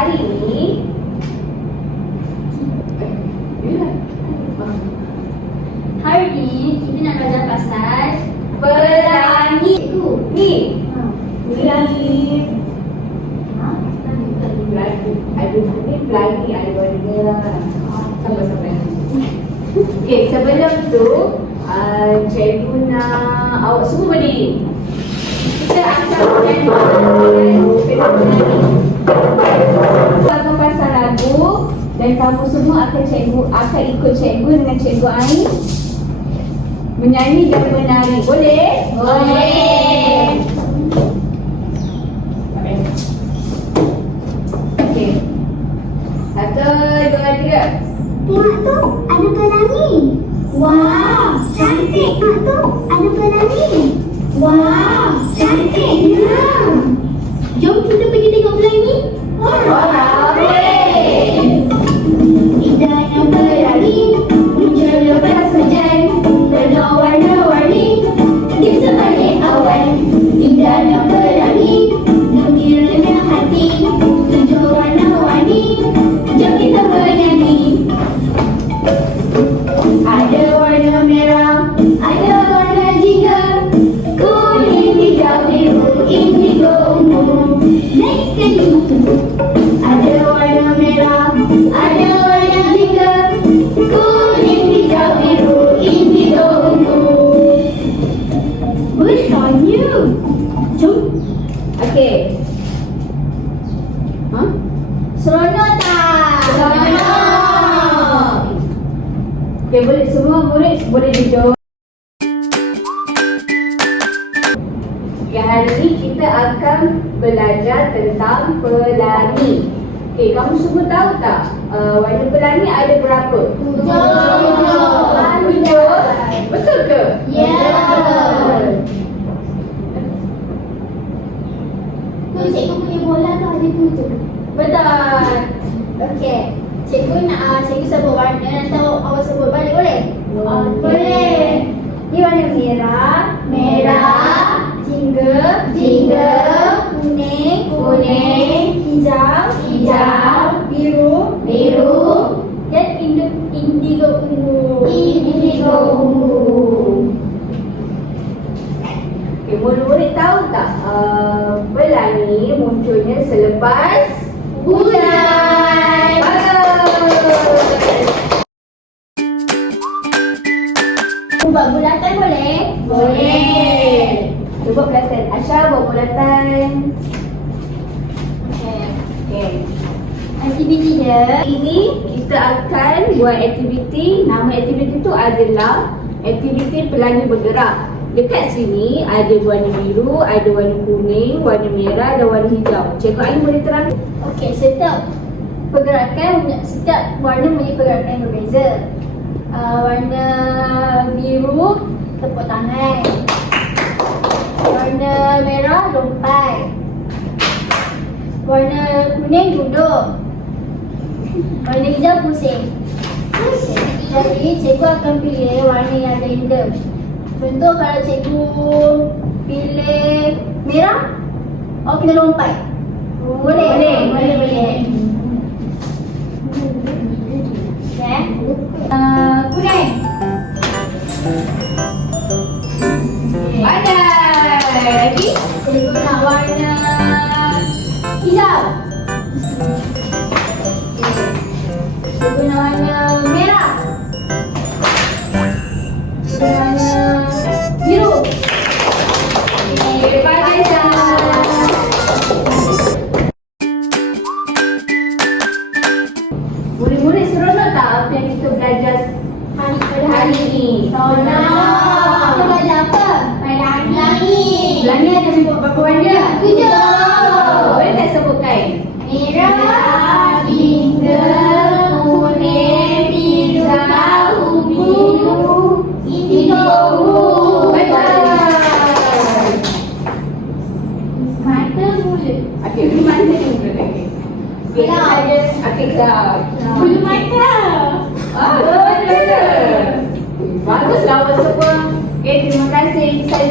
hari ini kita nak belajar pasal pelangi. Ni. Pelangi. Pelangi ada warna merah. Sampai. Okey, sebelum tu cikgu nak awak semua berdiri. Kita akan lagu pasal lagu dan kamu semua akan ikut cikgu dengan cikgu Ain menyanyi dan menari. Boleh? Boleh. Okey. 1, 2, 3. Tengok tu, ada pelangi. Wah, cantik. Tengok tu, ada pelangi. Wah, cantiknya. Jom kita pergi tengok pelangi. Boleh. Indahnya pelangi, muncul lepas hujan, penuh warna-warni, di sebalik awan. Indahnya pelangi, gembiranya hati, tujuh warna-warni, jom kita bernyanyi. Ada warna merah, ada warna jingga, kuning, hijau, biru, indigo, ungu. Next sekali. Ada warna merah, ada warna jingga, kuning, hijau, biru, indigo, ungu. Wish on you. Jom. Okey. Seronok tak? Okey, boleh semua murid boleh duduk. Okey, hari ni kita akan belajar tentang pelangi. Okey, kamu semua tahu tak warna pelangi ada berapa? 7. Betul ke? Ya. Tu cikgu punya bola tu ada 7. Betul. Okey. Cikgu sebut warna, nanti awak sebut balik boleh? Boleh. Ni warna merah, Merah, jingga, kuning, hijau, biru, dan indigo ungu. Okay, murid-murid tahu tak pelangi munculnya selepas Hujan. Bagus. Buat bulatan boleh? Boleh. Cuba bulatan. Asha buat bulatan. Okay. Aktiviti dia. Ini kita akan buat aktiviti. Nama aktiviti tu adalah aktiviti pelangi bergerak. Dekat sini ada warna biru, ada warna kuning, warna merah dan warna hijau. Cikgu Ain boleh terang? Okey, setiap warna mempunyai pergerakan yang berbeza. Warna biru tepuk tangan. Warna merah lompat. Warna kuning duduk. Warna hijau pusing. Jadi cikgu akan pilih warna yang random. Contoh kalau cikgu pilih merah, awak kena lompat. Boleh. Okay. Kuning. Pandai. Lagi? Cikgu nak warna hijau. Cikgu nak warna merah. Cikgu nak warna biru. Terima kasih. Murid-murid seronok tak apa yang kita belajar pada hari ini? Seronok. Kita belajar apa? Pelangi. Pelangi ada berapa warna? 7. Boleh tak sebutkan? Merah, jingga, kuning, hijau, biru, indigo, ungu. Betul. Mata mulut. Okey, bulu mata ni mulut lagi. Okey, kita ada dah. Bulu mata. Betul. Baguslah awak semua. Okey, terima kasih. Saya